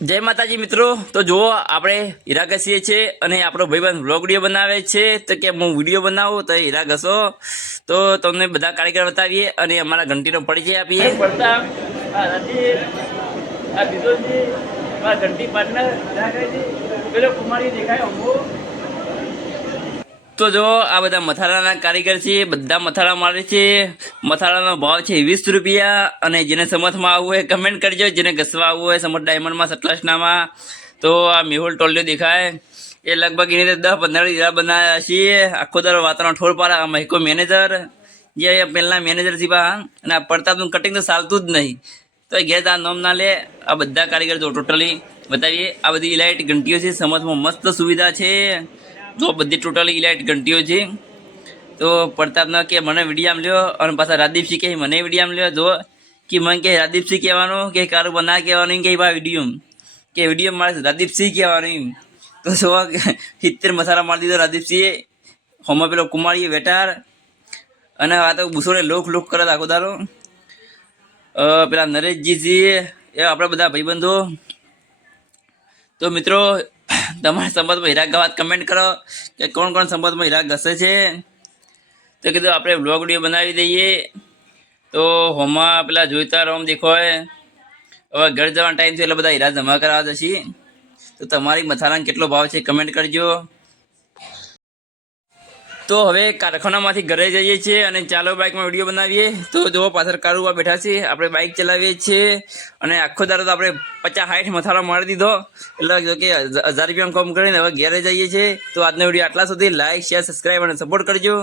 જય માતાજી મિત્રો, તો જુઓ આપણે હીરા ઘસીએ છીએ અને આપણો ભાઈબંધ વ્લોગ વિડીયો બનાવે છે. તો કે હું વિડીયો બનાવું તો હીરા ઘસો, તો તમને બધા કારીગર બતાવીએ અને અમારા ઘંટીનો પરિચય આપીએ. પ્રતાપ, આ રતીન, આ વિદોજી, આ ઘંટી પાર્ટનર પેલો કુમારી દેખાય અમો. તો જો આ બધા મથાળાના કારીગર છે, બધા મથાળા મારે છે. મથાળાનો ભાવ છે 20 રૂપિયા. અને જેને સમથમાં આવવું હોય કમેન્ટ કરજો, જેને ઘસવા આવવું હોય સમથ ડાયમંડમાં સતલાસનામાં. તો આ મેહુલ ટોલિયો દેખાય, એ લગભગ એની 10-15 હીરા બનાવ્યા છીએ. આખો દર વાતાવરણ ઠોર પાડે. આ મહિકો મેનેજર, જે પહેલાં મેનેજર છે બા, અને આ પ્રતાપનું કટિંગ તો ચાલતું જ નહીં. તો ઘેર આ નોમ ના લે. આ બધા કારીગર જો ટોટલી બતાવીએ. આ બધી ઇલાઇટ ઘંટીઓ છે, સમથમાં મસ્ત સુવિધા છે. તો બધી ટોટલી ઇલાઇટ ઘંટીઓ છે. તો પ્રતાપના કે મને વિડીયામ લ્યો, અને પાછા રાજદીપસિંહ કે મને વિડીયામ લ્યો. જો કે મને કે રાજદીપસિંહ કહેવાનું કે કારું બના કહેવાનું એમ કે બા વિડીયો કે વિડીયો મારે રાજદીપસિંહ કહેવાનું એમ. તો જો 70 મસાલા મારી દીધો રાજદીપસિંહે. હોમાં પેલો કુમારીએ વેટાર, અને આ તો બુસોડે લોક કરે આખો દારો. પેલા નરેશજી એ આપણા બધા ભાઈબંધો. તો મિત્રો, તમારા સંબંધમાં હીરા ગવાત કમેન્ટ કરો કે કોણ કોણ સંબંધમાં હીરા ઘસે છે. તો કીધું આપણે વ્લોગ વિડીયો બનાવી દઈએ. તો હોમાં પેલા જોઈતા રોમ દેખોય. હવે ઘર જવાનો ટાઈમ થયો એટલે બધા હીરા જમા કરાવવા જશે. તો તમારી મથારાનો કેટલો ભાવ છે કમેન્ટ કરજો. તો હવે કારખાનામાંથી ઘરે જઈએ છીએ અને ચાલો બાઇકમાં વિડીયો બનાવીએ. તો જો પાછળ કારુબા બેઠા છે, આપણે બાઇક ચલાવીએ છીએ. અને આખો દાડો તો આપણે 50-60 મથાળો મારી દીધો. એટલે જો કે 1000 રૂપિયા કોમ કરીને હવે ઘેરે જઈએ છીએ. તો આજનો વિડીયો આટલા સુધી. લાઈક, શેર, સબસ્ક્રાઈબ અને સપોર્ટ કરજો.